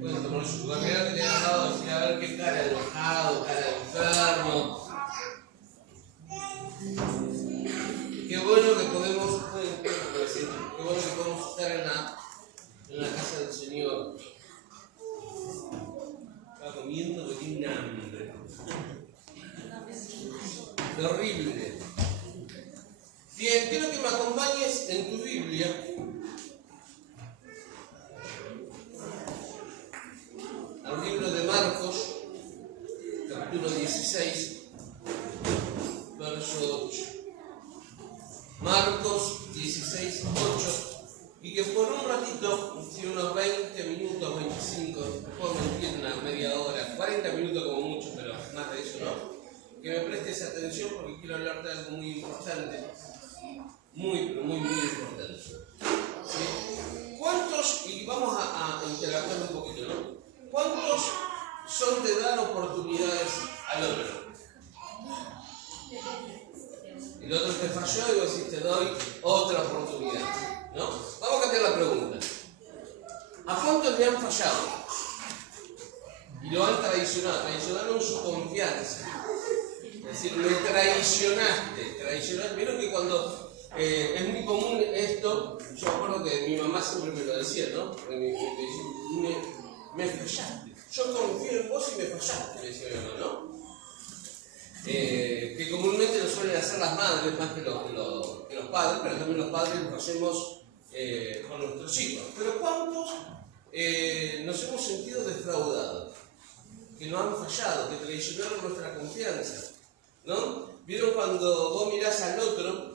Pueden tomar su lugar. Mirá que te han dado así, a ver qué cara enojado, cara enfermo. Qué bueno que podemos, qué bueno que podemos estar en la casa del Señor. Estaba comiendo que tiene un hambre. Horrible. Bien, quiero que me acompañes en tu Biblia al libro de Marcos, capítulo 16, verso 8. Marcos 16, 8. Y que por un ratito, si unos 20 minutos, 25, puedo mentir una media hora, 40 minutos como mucho, pero más de eso no, que me prestes atención porque quiero hablarte de algo muy importante. Muy importante. ¿Sí? ¿Cuántos, y vamos a interactuar un poquito, ¿no? ¿Cuántos son de dar oportunidades al otro? El otro te falló y vos decís, te doy otra oportunidad, ¿no? Vamos a cambiar la pregunta. ¿A cuántos le han fallado? Y lo han traicionado, traicionaron su confianza. Es decir, me traicionaste. Vieron que cuando es muy común esto, yo me acuerdo que mi mamá siempre me lo decía, ¿no? Me fallaste. Yo confío en vos y me fallaste, me decía mi mamá, ¿no? Que comúnmente lo suelen hacer las madres más que los padres, pero también los padres lo hacemos con nuestros hijos. Pero ¿cuántos nos hemos sentido defraudados? Que nos han fallado, que traicionaron nuestra confianza, ¿no? ¿Vieron cuando vos mirás al otro,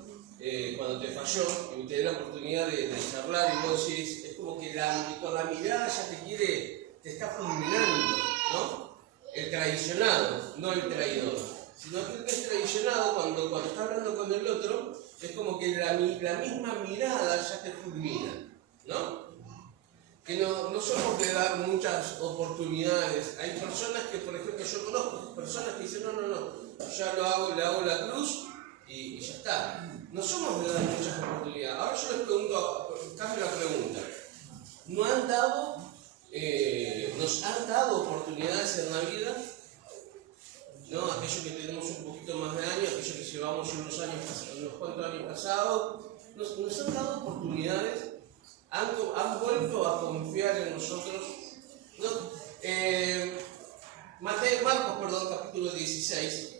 cuando te falló, y te da la oportunidad de charlar y vos decís, es como que con la mirada ya te está fulminando, ¿no? El traicionado, no el traidor, sino que el que es traicionado cuando está hablando con el otro, es como que la misma mirada ya te fulmina, ¿no? Que no somos de dar muchas oportunidades. Hay personas que, por ejemplo, yo conozco personas que dicen, no, ya le hago la cruz y ya está. No somos de dar muchas oportunidades. Ahora yo les pregunto, cambio la pregunta. ¿Nos han dado oportunidades en la vida? ¿No? Aquellos que tenemos un poquito más de años, aquellos que llevamos unos cuantos años pasados, nos han dado oportunidades. ¿Han vuelto a confiar en nosotros? ¿No? Marcos, capítulo 16.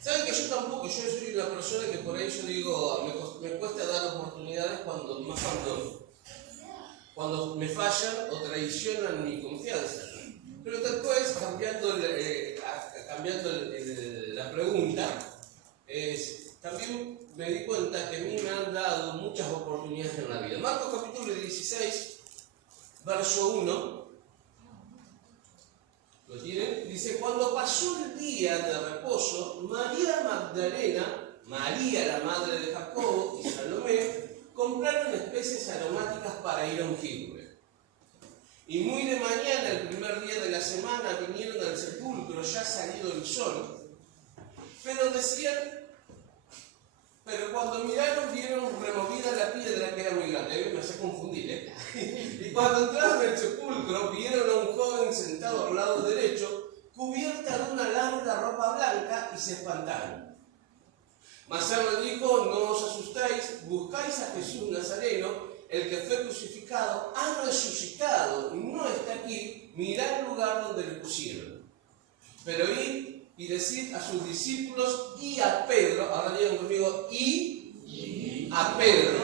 ¿Saben que yo tampoco? Yo soy una persona que por ahí yo digo, me cuesta dar oportunidades cuando me fallan o traicionan mi confianza. Pero después, cambiando la pregunta, también me di cuenta que a mí me han dado muchas oportunidades en la vida. Marcos capítulo 16, verso 1, ¿lo tienen? Dice, cuando pasó el día de reposo, María Magdalena, María la madre de Jacobo y Salomé, compraron especies aromáticas para ir a ungirle. Y muy de mañana, el primer día de la semana, vinieron al sepulcro, ya salido el sol. Pero cuando miraron, vieron removida la piedra que era muy grande. Me hace confundir, ¿eh? Y cuando entraron en el sepulcro, vieron a un joven sentado al lado derecho, cubierta de una larga ropa blanca, y se espantaron. Mas él les dijo, no os asustáis, buscáis a Jesús Nazareno, el que fue crucificado, ha resucitado, no está aquí, mirad el lugar donde le pusieron. Pero id y decid a sus discípulos y a Pedro, ahora digan conmigo, y a Pedro,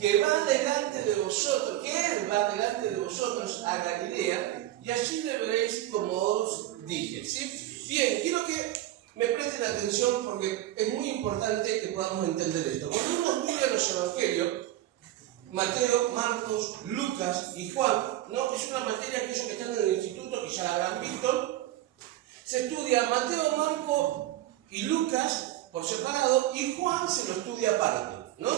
que va delante de vosotros, que él va delante de vosotros a Galilea, y allí le veréis como os dije. ¿Sí? Bien, quiero que me presten atención porque es muy importante que podamos entender esto. Cuando uno estudia los evangelios, Mateo, Marcos, Lucas y Juan, ¿no? Es una materia, aquellos que están en el instituto, que ya la habrán visto. Se estudia Mateo, Marcos y Lucas por separado, y Juan se lo estudia aparte, ¿no?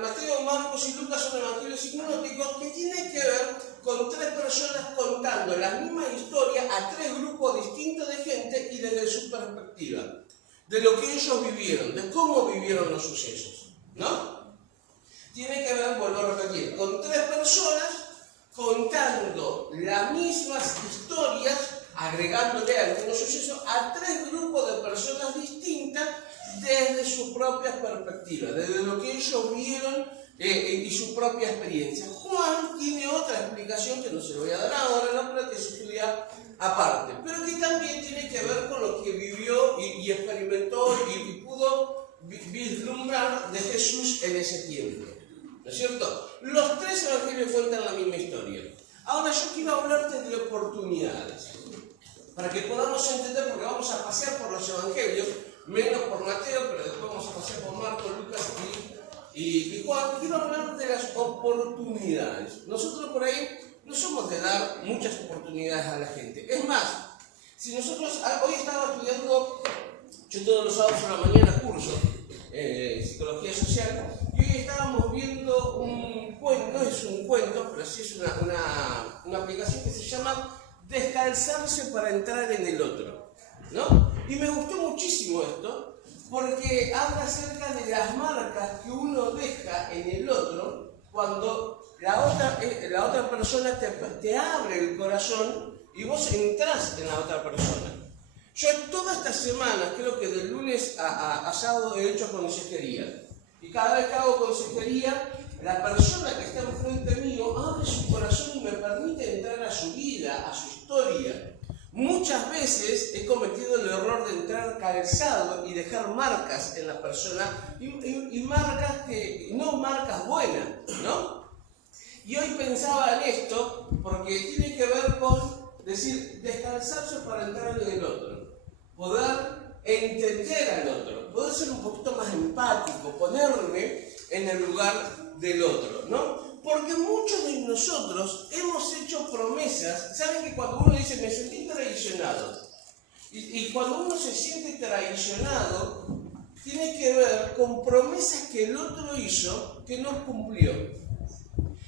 Mateo, Marcos y Lucas son evangelios sinópticos que tienen que ver con tres personas contando la misma historia a tres grupos distintos de gente y desde su perspectiva, de lo que ellos vivieron, de cómo vivieron los sucesos, ¿no? Tiene que ver, vuelvo a repetir, con tres personas contando las mismas historias, agregándole algunos sucesos a tres grupos de personas distintas desde su propia perspectiva, desde lo que ellos vieron y su propia experiencia. Juan tiene otra explicación que no se lo voy a dar ahora, pero que se estudia aparte, pero que también tiene que ver con lo que vivió y experimentó y pudo vislumbrar de Jesús en ese tiempo, ¿no es cierto? Los tres evangelios cuentan la misma historia. Ahora yo quiero hablarte de oportunidades, para que podamos entender, porque vamos a pasear por los evangelios, menos por Mateo, pero después vamos a pasear por Marcos, Lucas y Juan. Quiero hablar de las oportunidades. Nosotros por ahí no somos de dar muchas oportunidades a la gente. Es más, si nosotros, hoy estaba estudiando, yo todos los sábados a la mañana curso psicología social, y hoy estábamos viendo un cuento, no es un cuento, pero sí es una aplicación que se llama Descalzarse para entrar en el otro, ¿no? Y me gustó muchísimo esto, porque habla acerca de las marcas que uno deja en el otro cuando la otra persona te abre el corazón y vos entrás en la otra persona. Yo toda esta semana, creo que de lunes a sábado, he hecho consejería. Y cada vez que hago consejería, la persona que está enfrente mío abre su corazón y me permite entrar a su vida, a su historia. Muchas veces he cometido el error de entrar calzado y dejar marcas en la persona, y marcas que no marcas buenas, ¿no? Y hoy pensaba en esto porque tiene que ver con decir, descalzarse para entrar en el otro, poder entender al otro, poder ser un poquito más empático, ponerme en el lugar del otro, ¿no? Porque muchos de nosotros hemos hecho promesas. Saben que cuando uno dice, me sentí traicionado, y cuando uno se siente traicionado, tiene que ver con promesas que el otro hizo que no cumplió.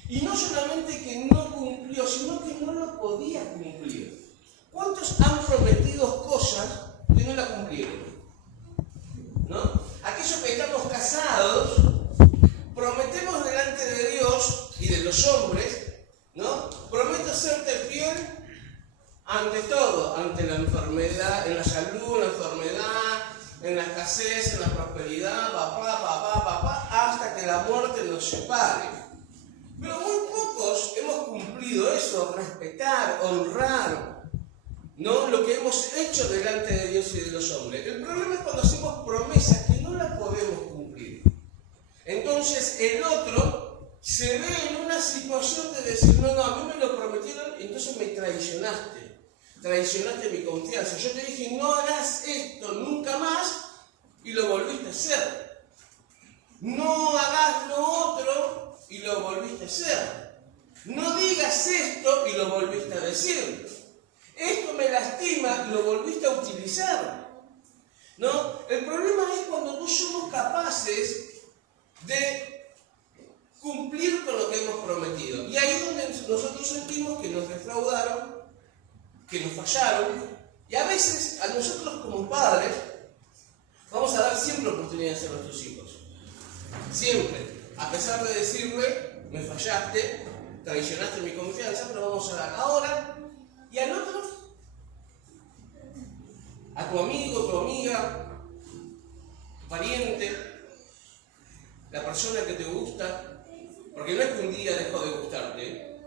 Y no solamente que no cumplió, sino que no lo podía cumplir. ¿Cuántos han prometido cosas que no la cumplieron? ¿No? Aquellos que estamos casados, prometemos delante de Dios y de los hombres, ¿no? Prometo serte fiel ante todo, ante la enfermedad, en la salud, en la enfermedad, en la escasez, en la prosperidad, hasta que la muerte nos separe. Pero muy pocos hemos cumplido eso, respetar, honrar, ¿no? Lo que hemos hecho delante de Dios y de los hombres. El problema es cuando hacemos promesas que no las podemos cumplir. Entonces el otro se ve en una situación de decir, no, a mí me lo prometieron, entonces me traicionaste. Traicionaste mi confianza. Yo te dije, no hagas esto nunca más, y lo volviste a hacer. No hagas lo otro, y lo volviste a hacer. No digas esto, y lo volviste a decir. Esto me lastima, y lo volviste a utilizar, ¿no? El problema es cuando no somos capaces de cumplir con lo que hemos prometido. Y ahí es donde nosotros sentimos que nos defraudaron, que nos fallaron, y a veces a nosotros como padres vamos a dar siempre oportunidades a nuestros hijos. Siempre. A pesar de decirle, me fallaste, traicionaste mi confianza, pero vamos a dar ahora. Y al otro, a tu amigo, tu amiga, tu pariente, la persona que te gusta, porque no es que un día dejó de gustarte,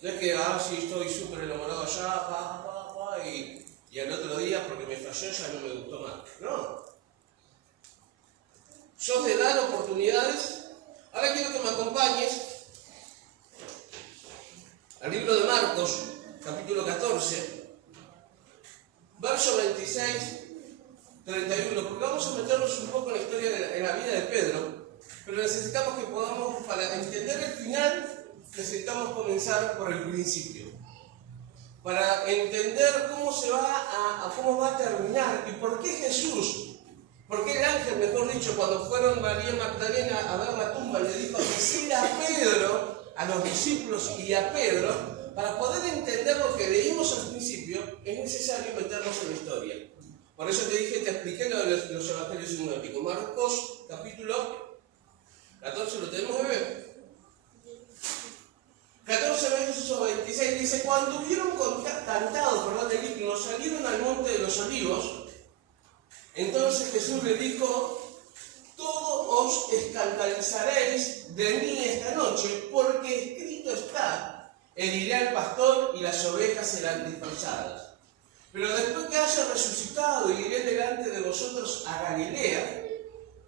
no es que, sí, estoy súper enamorado allá, y al otro día, porque me falló, ya no me gustó más. No. ¿Sos de dar oportunidades? Ahora quiero que me acompañes al libro de Marcos, capítulo 14, verso 26, 31, porque vamos a meternos un poco en la historia en la vida de Pedro, pero necesitamos que podamos, para entender el final, necesitamos comenzar por el principio. Para entender cómo va a terminar y por qué Jesús Porque el ángel, mejor dicho, cuando fueron María Magdalena a ver la tumba, le dijo: decirle a Pedro, a los discípulos y a Pedro, para poder entender lo que leímos al principio, es necesario meternos en la historia. Por eso te expliqué lo de los evangelios sinópticos. Marcos, capítulo 14, ¿lo tenemos, bebé? 14, versos 26, dice: cuando hubieron cantado, el himno, salieron al monte de los olivos. Entonces Jesús le dijo: todos os escandalizaréis de mí esta noche, porque escrito está: heriré al pastor y las ovejas serán dispersadas. Pero después que haya resucitado, iré delante de vosotros a Galilea.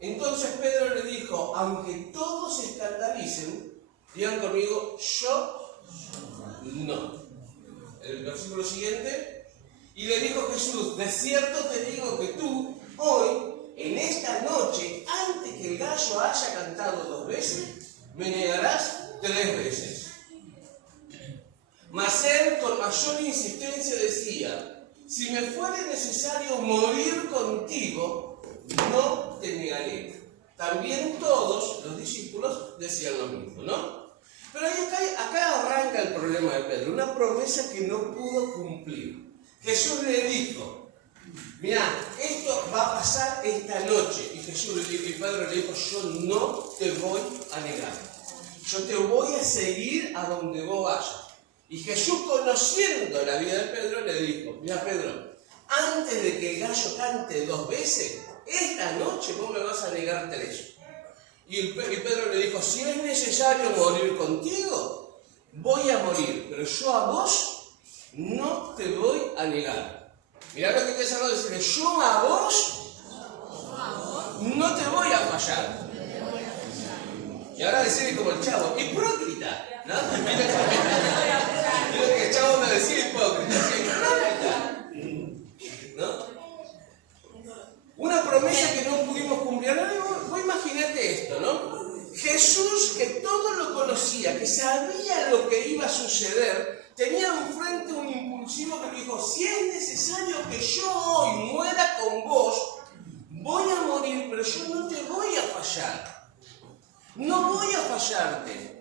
Entonces Pedro le dijo: aunque todos se escandalicen, digan conmigo, yo no. El versículo siguiente: y le dijo Jesús: de cierto te digo que tú, hoy, en esta noche, antes que el gallo haya cantado 2 veces, me negarás 3 veces. Mas él con mayor insistencia decía: si me fuere necesario morir contigo, no te negaré. También todos los discípulos decían lo mismo, ¿no? Pero acá arranca el problema de Pedro, una promesa que no pudo cumplir. Jesús le dijo: mira, esto va a pasar esta noche. Y Pedro le dijo: yo no te voy a negar. Yo te voy a seguir a donde vos vayas. Y Jesús, conociendo la vida de Pedro, le dijo: mira, Pedro, antes de que el gallo cante 2 veces, esta noche vos me vas a negar 3. Y Pedro le dijo: si es necesario morir contigo, voy a morir, pero yo a vos no te voy a negar. Mirá lo que te salgo de decirle: yo a vos no te voy a fallar. Y ahora decirle como el chavo: hipócrita, ¿no? Lo que el chavo me decía: hipócrita, hipócrita, ¿no? Una promesa que no pudimos cumplir. Vos imaginate esto, ¿no? Jesús, que todo lo conocía, que sabía lo que iba a suceder, tenía enfrente un impulsivo que le dijo: si es necesario que yo hoy muera con vos, voy a morir, pero yo no te voy a fallar. No voy a fallarte.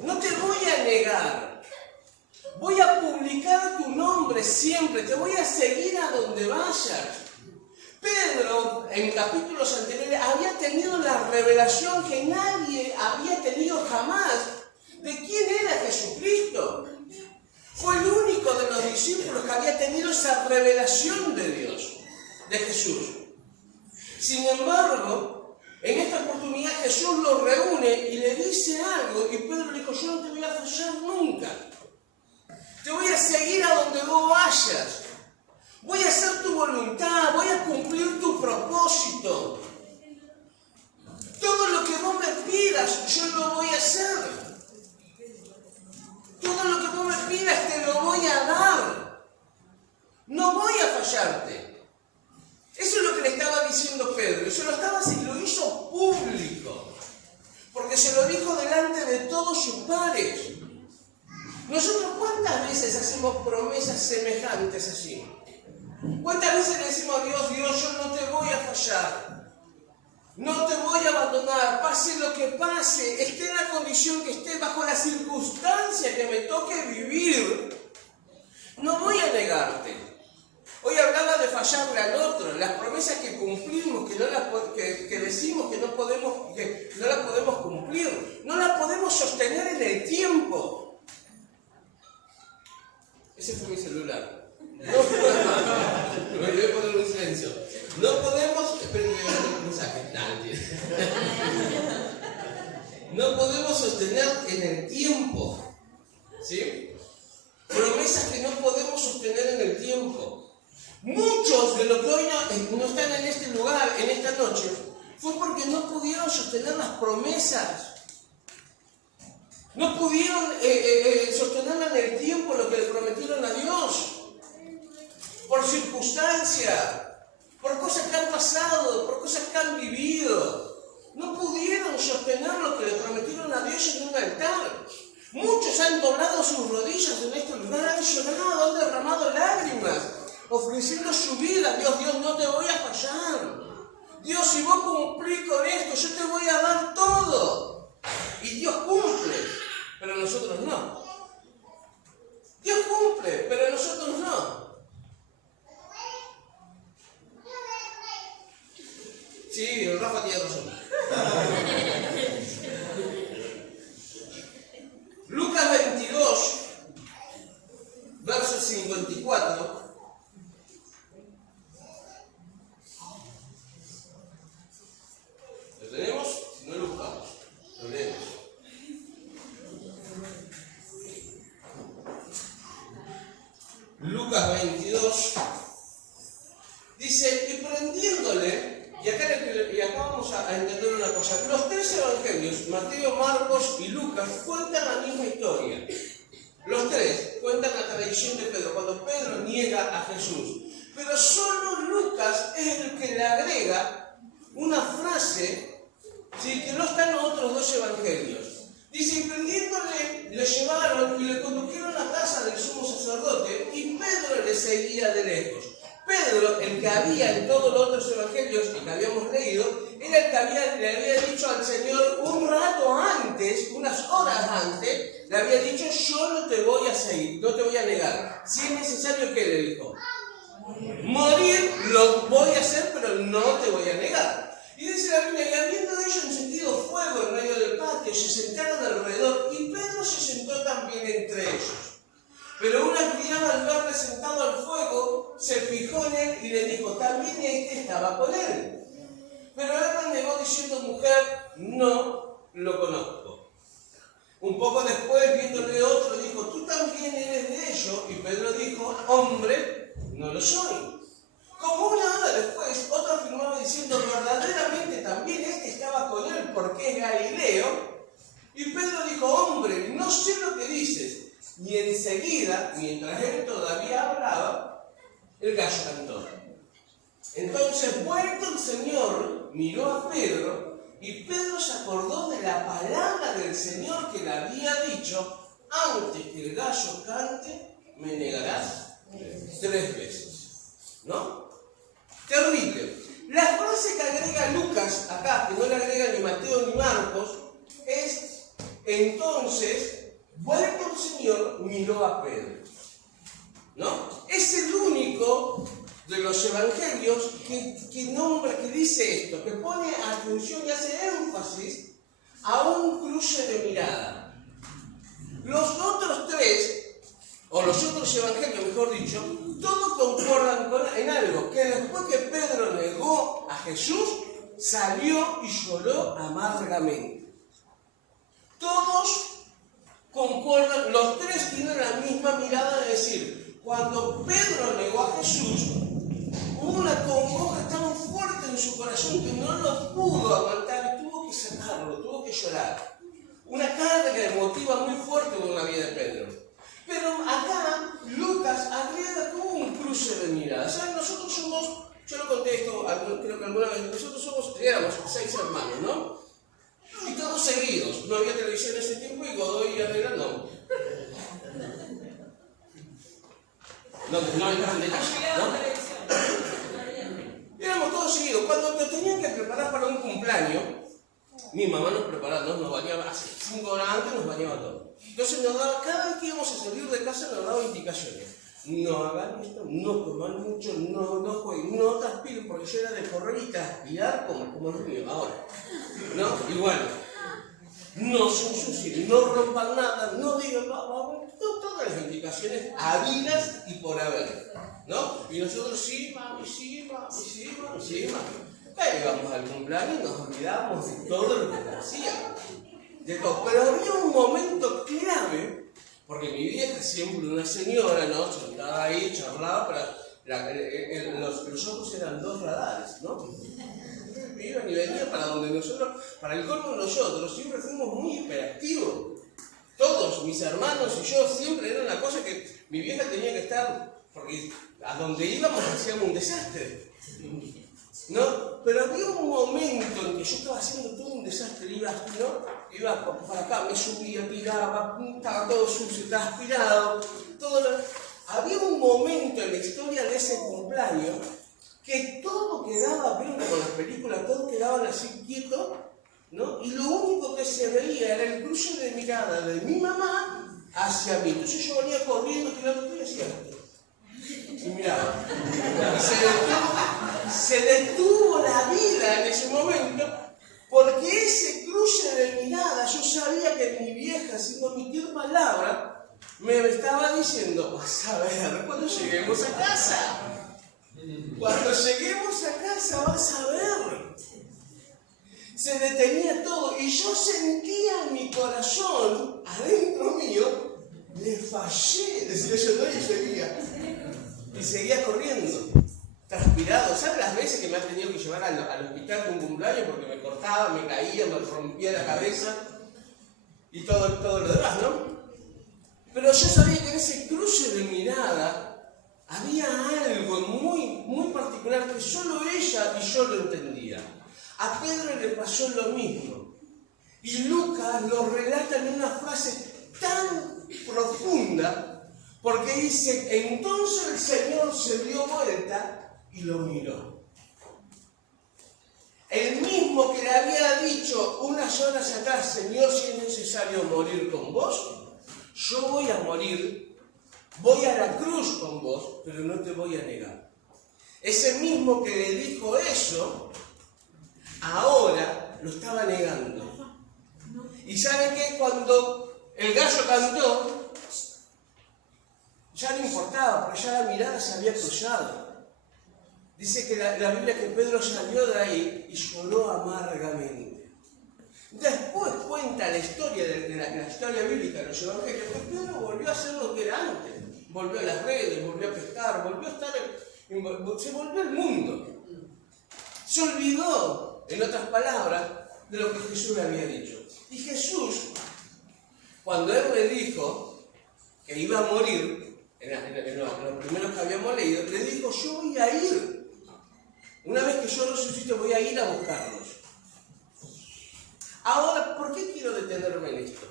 No te voy a negar. Voy a publicar tu nombre siempre. Te voy a seguir a donde vayas. Pedro, en capítulos anteriores, había tenido la revelación que nadie había tenido jamás de quién era Jesucristo. Fue el único de los discípulos que había tenido esa revelación de Dios, de Jesús. Sin embargo, en esta oportunidad Jesús lo reúne y le dice algo, y Pedro le dijo: yo no te voy a fallar nunca. Te voy a seguir a donde vos vayas. Voy a hacer tu voluntad, voy a cumplir tu propósito. Todo lo que vos me pidas, yo lo voy a hacer. Todo lo que vos me pidas, te lo voy a dar. No voy a fallarte. Eso es lo que le estaba diciendo Pedro. Y lo hizo público. Porque se lo dijo delante de todos sus pares. Nosotros, ¿cuántas veces hacemos promesas semejantes así? ¿Cuántas veces le decimos a Dios: Dios, yo no te voy a fallar, no te voy a abandonar, pase lo que pase, esté en la condición que esté, bajo la circunstancia que me toque vivir, no voy a negarte? Hoy hablaba de fallarle al otro, las promesas que cumplimos, que decimos que no las podemos cumplir, no las podemos sostener en el tiempo. Ese fue mi celular. Me voy a poner un silencio. No podemos. No podemos sostener en el tiempo. ¿Sí? Promesas que no podemos sostener en el tiempo. Muchos de los que hoy no están en este lugar, en esta noche, fue porque no pudieron sostener las promesas. No pudieron sostenerla en el tiempo lo que le prometieron a Dios. Por circunstancia, por cosas que han pasado, por cosas que han vivido. No pudieron sostener lo que le prometieron a Dios en un altar. Muchos han doblado sus rodillas en este lugar, han llorado, han derramado lágrimas, ofreciendo su vida. Dios, no te voy a fallar. Dios, si vos cumplís con esto, yo te voy a dar todo. Y Dios cumple, pero nosotros no. Dios cumple, pero nosotros no. Sí, el Rafa tiene razón. Lucas 22, verso 54. ¿Lo tenemos? Si no lo buscamos. Lo leemos. Lucas 22 dice, y prendiéndole, y acá vamos a entender una cosa, los tres evangelios, Mateo, Marcos y Lucas, cuentan la misma historia. Los tres cuentan la tradición de Pedro, cuando Pedro niega a Jesús. Pero solo Lucas es el que le agrega una frase, ¿sí?, que no está en los otros dos evangelios. Dice, y prendiéndole, le llevaron y le condujeron a casa del sumo sacerdote, y Pedro le seguía de lejos. Pedro, el que había en todos los otros evangelios y que habíamos leído, era el que le había dicho al Señor un rato antes, unas horas antes, le había dicho, yo no te voy a seguir, no te voy a negar. Si es necesario, ¿qué le dijo? Morir lo voy a hacer, pero no te voy a negar. Y dice la Biblia, y habiendo ellos encendido fuego en medio del patio, se sentaron alrededor, y Pedro se sentó también entre ellos. Pero una criada, al verle sentado al fuego, se fijó en él y le dijo, también este estaba con él. Pero él le negó diciendo, mujer, no lo conozco. Un poco después, viéndole otro, dijo, tú también eres de ellos. Y Pedro dijo, hombre, no lo soy. Como una hora después, otro afirmaba diciendo, verdaderamente también este estaba con él porque es Galileo. Y Pedro dijo, hombre, no sé lo que dices. Y enseguida, mientras él todavía hablaba, el gallo cantó. Entonces, vuelto el Señor, miró a Pedro, y Pedro se acordó de la palabra del Señor que le había dicho, antes que el gallo cante, me negarás 3 veces. ¿No? Terrible. La frase que agrega Lucas acá, que no le agrega ni Mateo ni Marcos, es, entonces, vuelto el Señor, miró a Pedro. ¿No? Es el único de los evangelios que dice esto, que pone atención y hace énfasis a un cruce de mirada. Los otros tres, o los otros evangelios, mejor dicho, todos concuerdan en algo, que después que Pedro negó a Jesús, salió y lloró amargamente. Todos concuerdan, los tres tienen la misma mirada de decir, cuando Pedro negó a Jesús, hubo una congoja tan fuerte en su corazón que no lo pudo aguantar, tuvo que sacarlo, tuvo que llorar. Una carga emotiva muy fuerte hubo en la vida de Pedro. Pero acá Lucas agrega como un cruce de miradas. ¿Saben? Nosotros somos, yo lo conté esto, creo que alguna vez, nosotros éramos 6 hermanos, ¿no? Y todos seguidos. No había televisión en ese tiempo y Godoy y Adela no. No entraban en detalle, ¿no? Éramos todos seguidos. Cuando nos tenían que preparar para un cumpleaños, mi mamá nos preparaba, nos bañaba, hace 5 horas antes nos bañaba todo. Entonces nos daba, cada vez que íbamos a salir de casa nos daba indicaciones. No hagan esto, no coman mucho, no jueguen, no transpiren, porque yo era de correr y transpirar como los míos ahora. ¿No? Y bueno, no se ensucien, no rompan nada, no digan, todas las indicaciones habidas y por haber. ¿No? Y nosotros sí, mami. Pero íbamos al cumpleaños y nos olvidábamos de todo lo que hacíamos. De todo. Pero había un momento clave, porque mi vieja siempre una señora, ¿no? Sentada ahí, charlaba, pero los ojos eran 2 radares, ¿no? Iban y venían para donde nosotros, para el colmo de nosotros, siempre fuimos muy hiperactivos. Todos, mis hermanos y yo, siempre era una cosa que mi vieja tenía que estar, porque a donde íbamos hacíamos un desastre. ¿No? Pero había un momento en que yo estaba haciendo todo un desastre, iba para acá, me subía, tiraba, estaba todo sucio, estaba aspirado, había un momento en la historia de ese cumpleaños que todo quedaba, vieron como en las películas, todos quedaban así quietos, ¿no? Y lo único que se veía era el cruce de mirada de mi mamá hacia mí. Entonces yo venía corriendo, tirando todo y hacía esto. Y miraba. Y se detuvo la vida en ese momento, porque ese cruce de mirada, yo sabía que mi vieja, sin omitir palabra, me estaba diciendo, vas a ver cuando lleguemos a casa. Cuando lleguemos a casa vas a ver. Se detenía todo y yo sentía en mi corazón, adentro mío, le fallé, decía yo, no, y seguía. Y seguía corriendo, transpirado. ¿Sabes las veces que me han tenido que llevar al hospital con un cumpleaños porque me cortaba, me caía, me rompía la cabeza y todo lo demás, ¿no? Pero yo sabía que en ese cruce de mirada había algo muy particular que solo ella y yo lo entendía. A Pedro le pasó lo mismo. Y Lucas lo relata en una frase tan profunda, porque dice, entonces el Señor se dio vuelta y lo miró. El mismo que le había dicho unas horas atrás, Señor, si es necesario morir con vos, yo voy a morir, voy a la cruz con vos, pero no te voy a negar. Ese mismo que le dijo eso, ahora lo estaba negando. Y ¿sabe qué? Cuando el gallo cantó, ya no importaba, porque ya la mirada se había cruzado. Dice que la Biblia que Pedro salió de ahí y lloró amargamente. Después cuenta la historia de la historia bíblica de los evangelios, que Pedro volvió a hacer lo que era antes. Volvió a las redes, volvió a pescar, volvió a estar se volvió al mundo. Se olvidó, en otras palabras, de lo que Jesús le había dicho. Y Jesús, cuando él le dijo que iba a morir, en los primeros que habíamos leído, le dijo, yo voy a ir. Una vez que yo resucite, voy a ir a buscarlos. Ahora, ¿por qué quiero detenerme en esto?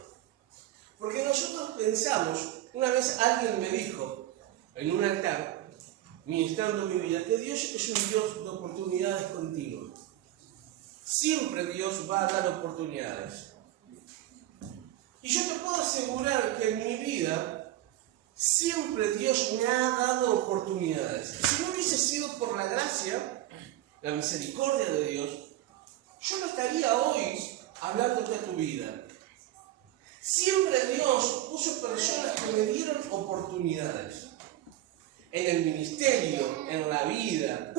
Porque nosotros pensamos, una vez alguien me dijo, en un altar, ministrando mi vida, que Dios es un Dios de oportunidades continuas. Siempre Dios va a dar oportunidades. Y yo te puedo asegurar que en mi vida, siempre Dios me ha dado oportunidades. Si no hubiese sido por la gracia, la misericordia de Dios, yo no estaría hoy hablándote a tu vida. Siempre Dios puso personas que me dieron oportunidades. En el ministerio, en la vida,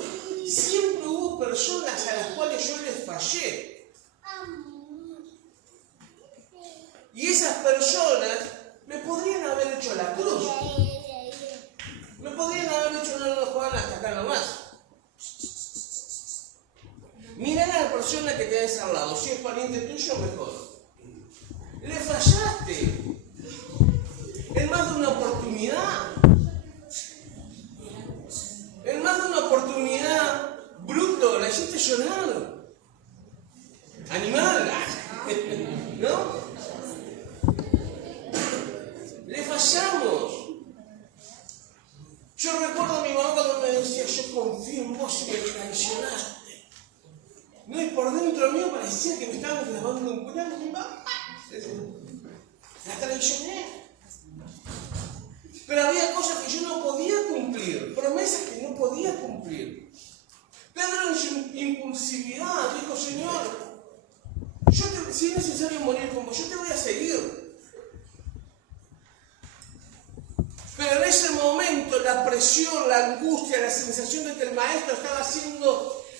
siempre hubo personas a las cuales yo les fallé. Y esas personas me podrían haber hecho la cruz. Me podrían haber hecho no, Juan, hasta acá nomás. Mirá a la persona que tenés al lado, si es pariente tuyo, mejor. Le fallaste. En más de una oportunidad. En más de una oportunidad, bruto, la hiciste llorar. Animal, ¿no? Le fallamos. Yo recuerdo a mi mamá cuando me decía, yo confío en vos y me traicionaste. No, y por dentro mío parecía que me estaban clavando un puñal. Mi mamá, la traicioné. Pero había cosas que yo no podía cumplir, promesas que no podía cumplir. Pedro en su impulsividad dijo, Señor, si es necesario morir con vos, yo te voy a seguir. Pero en ese momento la presión, la angustia, la sensación de que el maestro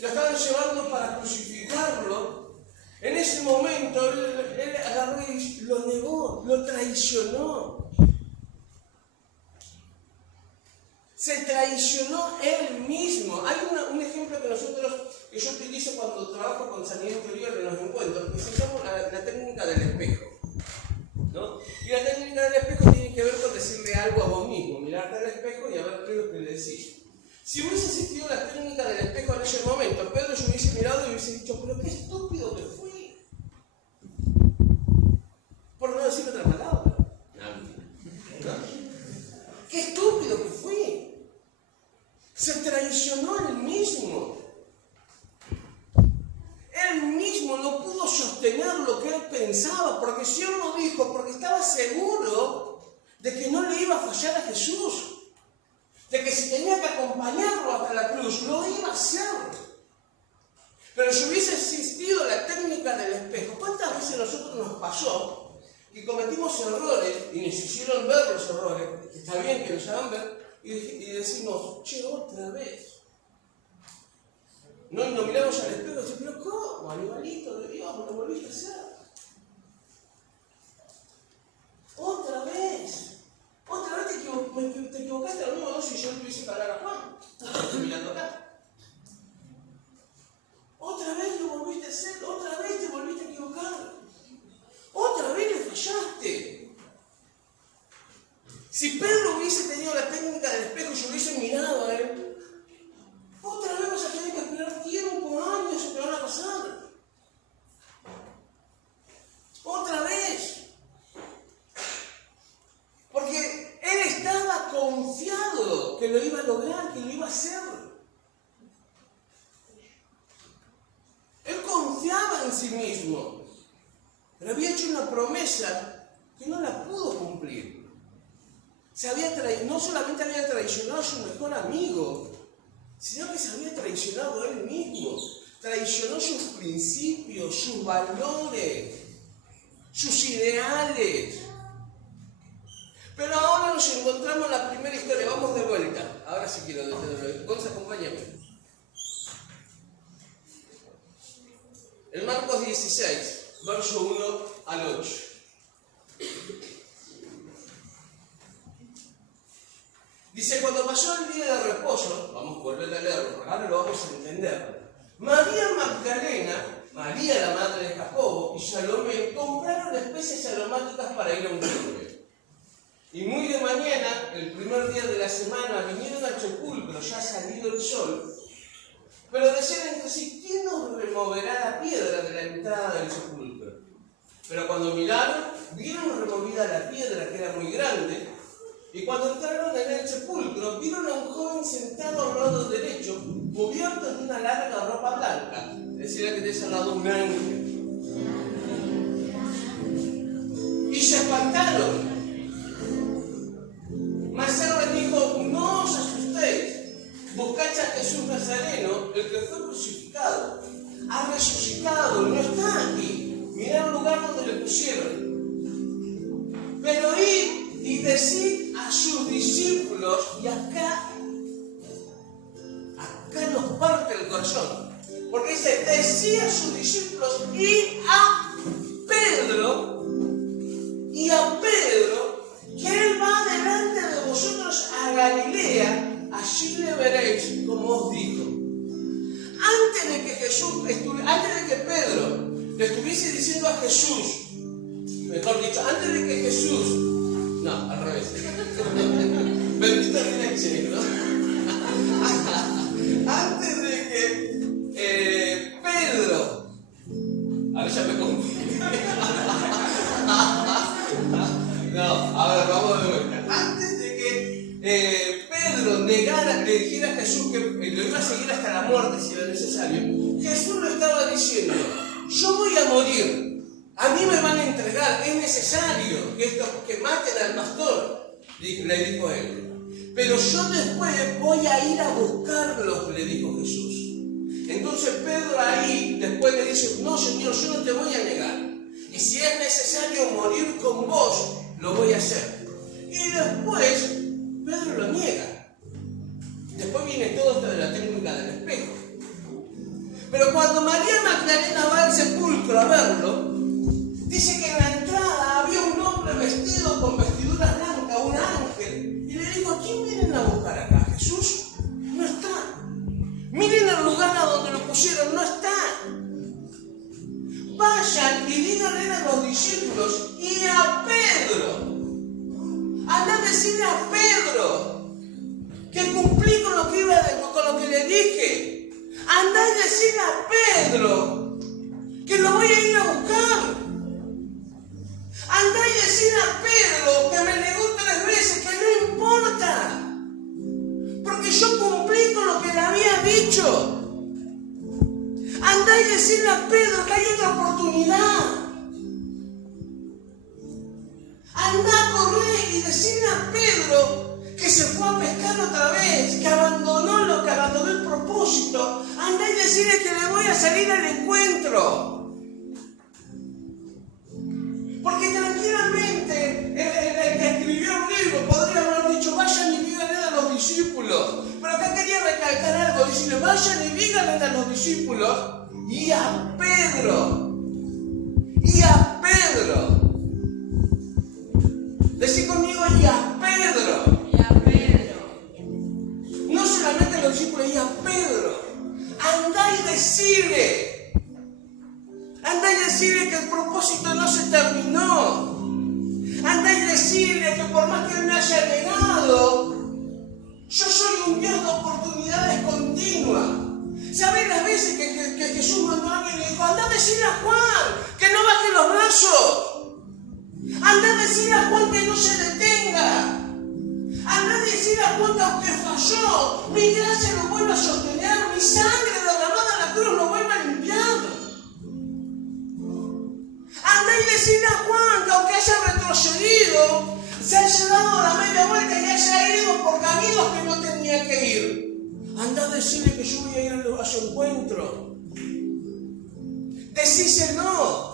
lo estaban llevando para crucificarlo, en ese momento él agarró y lo negó, lo traicionó. Se traicionó él mismo. Hay un ejemplo que yo utilizo cuando trabajo con sanidad interior en los encuentros, que se llama la técnica del espejo, ¿no? Y la técnica del espejo tiene que ver con decirle algo a vos mismo, mirarte al espejo y a ver qué es lo que le decís. Si hubiese existido la técnica del espejo en ese momento, Pedro se hubiese mirado y hubiese dicho, pero qué estúpido que fui. Por no decir otra palabra. ¿No? Qué estúpido que fui. Se traicionó él mismo. fallar a Jesús, de que si tenía que acompañarlo hasta la cruz, lo iba a hacer. Pero si hubiese existido la técnica del espejo, ¿cuántas veces a nosotros nos pasó que cometimos errores y nos hicieron ver los errores, que está bien que nos hagan ver, y decimos, che, otra vez? No, y nos miramos al espejo y decimos, pero ¿cómo? Animalito de Dios, me lo volviste a hacer. Otra vez te equivocaste lo mismo, no si yo le hubiese calar a Juan, mirando acá. Otra vez lo volviste a hacer, otra vez te volviste a equivocar. Otra vez le fallaste. Si Pedro hubiese tenido la técnica del espejo y yo hubiese mirado a él, otra vez vas a tener que esperar tiempo, años, que te van a pasar. Otra vez. Porque él estaba confiado que lo iba a lograr, que lo iba a hacer. Él confiaba en sí mismo, pero había hecho una promesa que no la pudo cumplir. No solamente había traicionado a su mejor amigo, sino que se había traicionado a él mismo. Traicionó sus principios, sus valores, sus ideales. Pero ahora nos encontramos en la primera historia. Vamos de vuelta. Ahora sí quiero detenerlo. Gonza, acompáñame. En Marcos 16, verso 1 al 8. Dice, cuando pasó el día de reposo, vamos a volver a leerlo, ahora lo vamos a entender. María Magdalena, María la madre de Jacobo y Salomé compraron especies aromáticas para ir a un templo. Y muy de mañana, el primer día de la semana, vinieron al sepulcro, ya salido el sol, pero decían entre sí, ¿quién nos removerá la piedra de la entrada del sepulcro? Pero cuando miraron, vieron removida la piedra, que era muy grande, y cuando entraron en el sepulcro, vieron a un joven sentado al lado derecho, cubierto de una larga ropa blanca. Decía que tenés al lado un ángel. Y se espantaron. Mas él les dijo, no os asustéis, buscad a Jesús Nazareno, el que fue crucificado. Ha resucitado, no está aquí. Mirad el lugar donde le pusieron. Pero id y decid a sus discípulos, y acá nos parte el corazón. Porque dice, decid a sus discípulos y a Pedro, que él va delante de vosotros a Galilea, allí le veréis como os dijo. Antes de que Pedro le estuviese diciendo a Jesús, mejor dicho, antes de que Jesús, no, al revés, bendito el ¿no? Antes de que Pedro, a ver, ya me confundí. No, a ver, vamos de vuelta. Antes de que Pedro le dijera a Jesús que lo iba a seguir hasta la muerte si era necesario, Jesús lo estaba diciendo, yo voy a morir, a mí me van a entregar, es necesario que maten al pastor, le dijo él. Pero yo después voy a ir a buscarlos, le dijo Jesús. Entonces Pedro ahí después le dice, no Señor, yo no te voy a negar. Y si es necesario morir con vos, lo voy a hacer. Y después Pedro lo niega. Después viene todo esto de la técnica del espejo. Pero cuando María Magdalena va al sepulcro a verlo, dice que en la entrada había un hombre vestido con vestidura blanca, un ángel, y le dijo, ¿a quién vienen a buscar acá? ¿Jesús? No está. Miren el lugar a donde lo pusieron, no está. Vayan y díganle a los discípulos y a Pedro. Andá a decirle a Pedro que cumplí con lo que le dije. Andá a decirle a Pedro que lo voy a ir a buscar. Andá y decirle a Pedro que me negó 3 veces, que no importa. Porque yo cumplí con lo que le había dicho. Andá y decirle a Pedro que hay otra oportunidad. Andá a correr y decirle a Pedro Anda y decirle que le voy a salir al encuentro. Porque tranquilamente el que escribió un libro podría haber dicho, vayan y díganle a los discípulos. Pero acá quería recalcar algo, decirle, vayan y díganle a los discípulos y a Pedro. Y a Pedro. Decí conmigo, y a Pedro. Y a Pedro. No solamente a los discípulos, y a Pedro. Andá y decirle. Andá y decirle que el propósito no se terminó. Andá y decirle que por más que él me haya negado, yo soy un Dios de oportunidades continuas. ¿Sabés las veces que Jesús mandó a alguien y le dijo, andá a decirle a Juan que no baje los brazos? Andá a decirle a Juan que no se detenga. Andá a decirle a Juan que aunque falló, mi gracia lo vuelve a sostener, mi sangre derramada en la cruz lo vuelve a limpiar. Andá y decirle a Juan que aunque haya retrocedido, se haya dado la media vuelta y haya ido por caminos que no tenía que ir. Andá a decirle que yo voy a ir a su encuentro. Decíselo.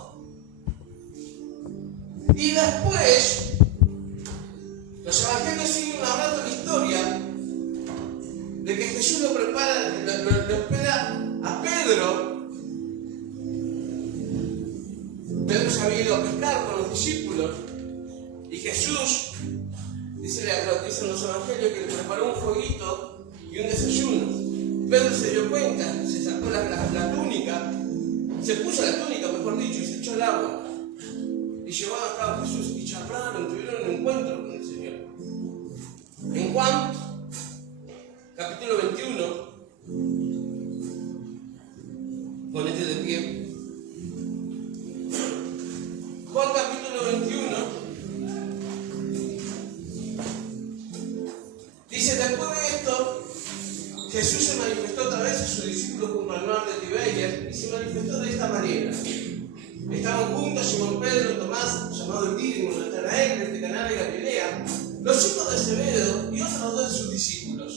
Y después, los evangelios siguen narrando la historia de que Jesús lo prepara, lo espera a Pedro. Pedro se había ido a pescar con los discípulos y Jesús, dicen los evangelios, que le preparó un fueguito y un desayuno. Pedro se dio cuenta, se sacó la túnica, se puso la túnica, mejor dicho, y se echó al agua. Y llevaron a cabo a Jesús y charlaron, tuvieron un encuentro con el Señor. En Juan, capítulo 21, ponete de pie. Juan capítulo 21 dice, después de esto, Jesús se manifestó otra vez a sus discípulos junto al mar de Tiberias y se manifestó de esta manera. Estaban juntos Simón Pedro, Tomás, llamado el Dídimo, Natanael, de Caná de Galilea, los hijos de Zebedeo y otros dos de sus discípulos.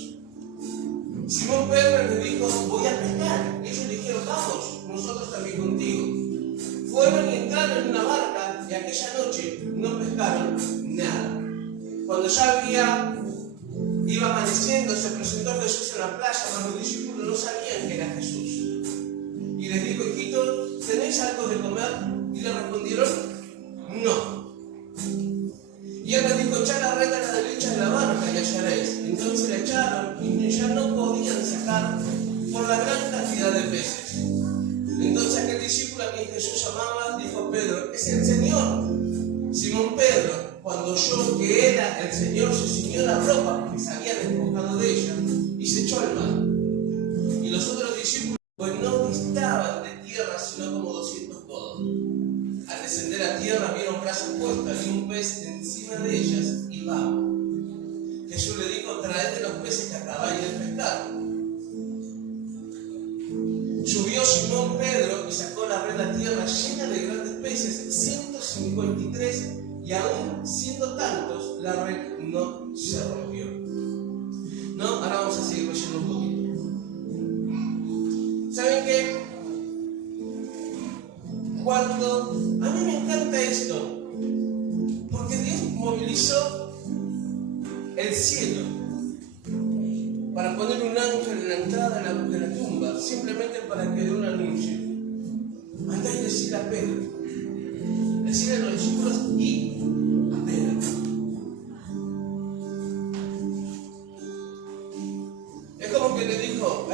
Simón Pedro les dijo, voy a pescar. Ellos le dijeron, vamos, nosotros también contigo. Fueron y entraron en una barca y aquella noche no pescaron nada. Cuando ya iba amaneciendo, se presentó Jesús en la playa, pero los discípulos no sabían que era Jesús. Y les dijo, hijitos, ¿tenéis algo de comer? Y le respondieron, no. Y él les dijo, echad la red a la derecha de la barca y hallaréis. Entonces la echaron y ya no podían sacar por la gran cantidad de peces. Entonces aquel discípulo a quien Jesús llamaba dijo a Pedro, es el Señor. Simón Pedro, cuando oyó que era el Señor, se ciñó la ropa porque se había despojado de ella y se echó al mar. Y los otros discípulos pues no distaban de tierra sino como 200 codos. Al descender a tierra vieron brasas puestas y un pez encima de ellas y pavo. Jesús le dijo, traed los peces que acabáis de pescar. Subió Simón Pedro y sacó la red a tierra llena de grandes peces, 153, y aún siendo tantos, la red no se rompió. No, ahora vamos a seguir leyendo un poquito. ¿Saben qué? Cuando a mí me encanta esto, porque Dios movilizó el cielo para poner un ángel en la entrada de la tumba, simplemente para que dé un anuncio. Andá y decirle a Pedro, decirle a los discípulos y a Pedro. Es como que le dijo,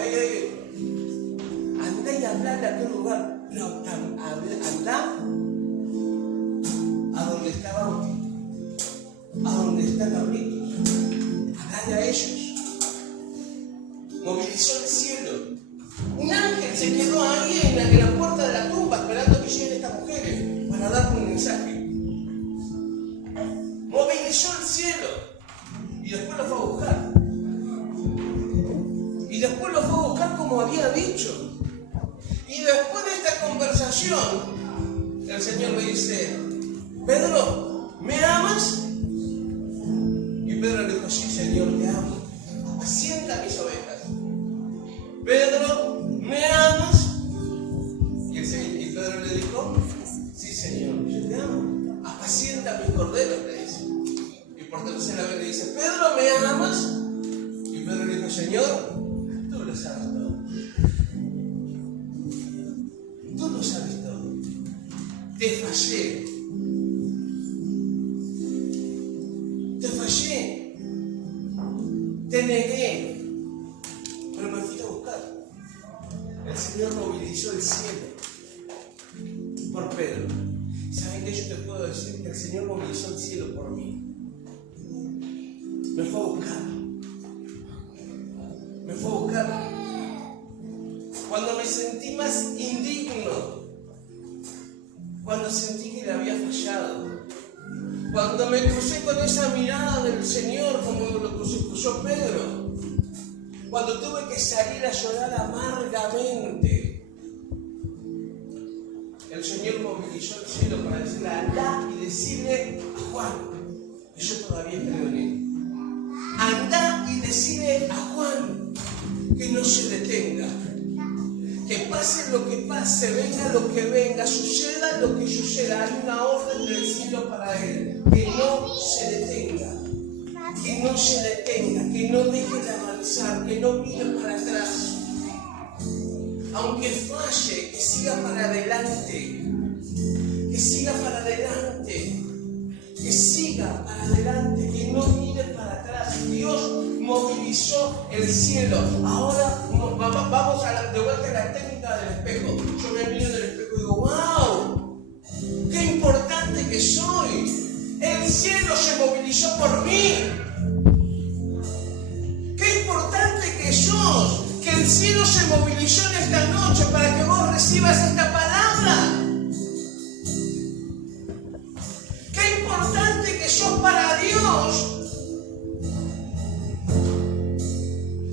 andá y hablarle a aquel lugar. No, andá a donde está Bauti, a donde está Cabritos, hablale a ellos. Movilizó el cielo. Un ángel se quedó ahí en la puerta de la tumba esperando que lleguen estas mujeres para darle un mensaje. Movilizó el cielo y después lo fue a buscar. Y después lo fue a buscar como había dicho. Y después de esta conversación, el Señor le dice, Pedro, ¿me amas? Y Pedro le dijo, sí, Señor, te amo. Apacienta mis ovejas. Pedro, ¿me tercera vez le dice, Pedro, ¿me amas? Y Pedro le dijo, Señor, tú lo sabes todo. Tú lo sabes todo. Te fallé. Te fallé. Te negué. Pero me fui a buscar. El Señor movilizó el cielo por Pedro. ¿Saben qué? Yo te puedo decir que el Señor movilizó el cielo por mí. Me fue a buscar. Me fue a buscar. Cuando me sentí más indigno, cuando sentí que le había fallado, cuando me crucé con esa mirada del Señor como lo cruzó Pedro, cuando tuve que salir a llorar amargamente, el Señor movilizó el cielo para decirle a Andá y decirle a Juan, que yo todavía creo en él. Andá y decirle a Juan que no se detenga. Que pase lo que pase, venga lo que venga, suceda lo que suceda, hay una orden del cielo para él. Que no se detenga, que no se detenga, que no deje de avanzar, que no mire para atrás. Aunque falle, que siga para adelante, que siga para adelante, que siga para adelante, que no mire para atrás. Dios movilizó el cielo. Ahora vamos de vuelta a la técnica del espejo. Yo me miro en el espejo y digo, ¡wow! ¡Qué importante que soy! El cielo se movilizó por mí. ¡Qué importante que sos! Que el cielo se movilizó en esta noche para que vos recibas esta palabra. ¡Qué importante que sos para Dios!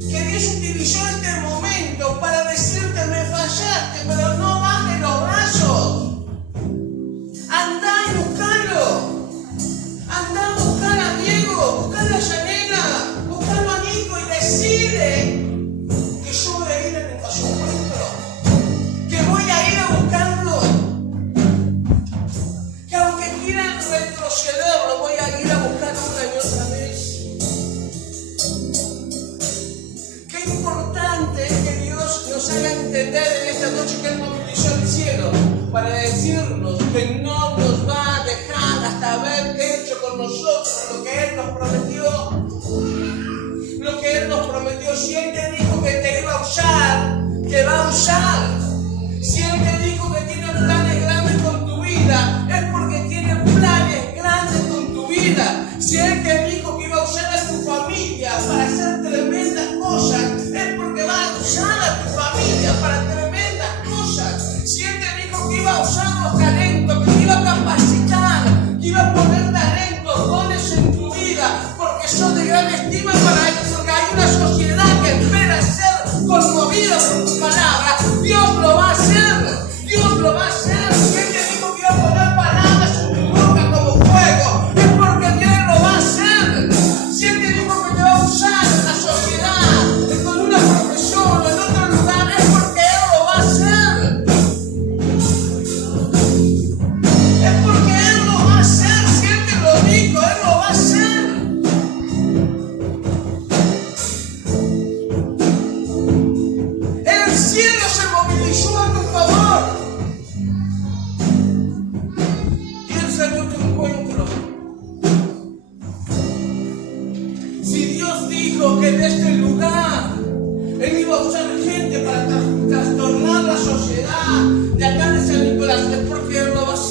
Que Dios utilizó este momento para decirte, me fallaste, pero no bajes los brazos. Andá y buscalo. Andá a buscar a Diego, buscar a Yanela, buscalo a Nico y decide que yo voy a ir a su encuentro, que voy a ir a buscarlo, que aunque quieran retrocederlo, voy a ir a buscarlo una y otra vez. Qué importante es que Dios nos haga entender en esta noche que Él movilizó el cielo para decirnos que no nos va a dejar hasta haber hecho con nosotros lo que Él nos prometió. Lo que Él nos prometió. Si Él te dijo que te iba a usar, te va a usar. Si Él te dijo que tiene planes grandes con tu vida, es porque tiene planes grandes con tu vida. Si Él te dijo que iba a usar a tu familia para hacer tremendas cosas, es porque va a usar a tu familia para tremendas cosas. Si Él te dijo que iba a usar los talentos, que te iba a capacitar, que iba a poner talentos, dones en tu vida, porque son de gran estima para ellos, porque hay una sociedad que espera ser conmovida por tu palabra. Dios lo va a hacer. Dios lo va a hacer. Si Él te dijo que iba a poner palabras en tu boca como fuego, es porque Dios lo va a hacer. Si Él te dijo que te va a usar en la sociedad, con una profesión o en otro lugar, es porque Él lo va a hacer. Es porque Él lo va a hacer. Si Él te lo dijo, Él lo va a hacer. El cielo se movilizó a tu favor. Y Él salió a tu encuentro. Si Dios dijo que de este lugar Él iba a usar gente para trastornar la sociedad de acá de San Nicolás, es porque Él lo va a hacer.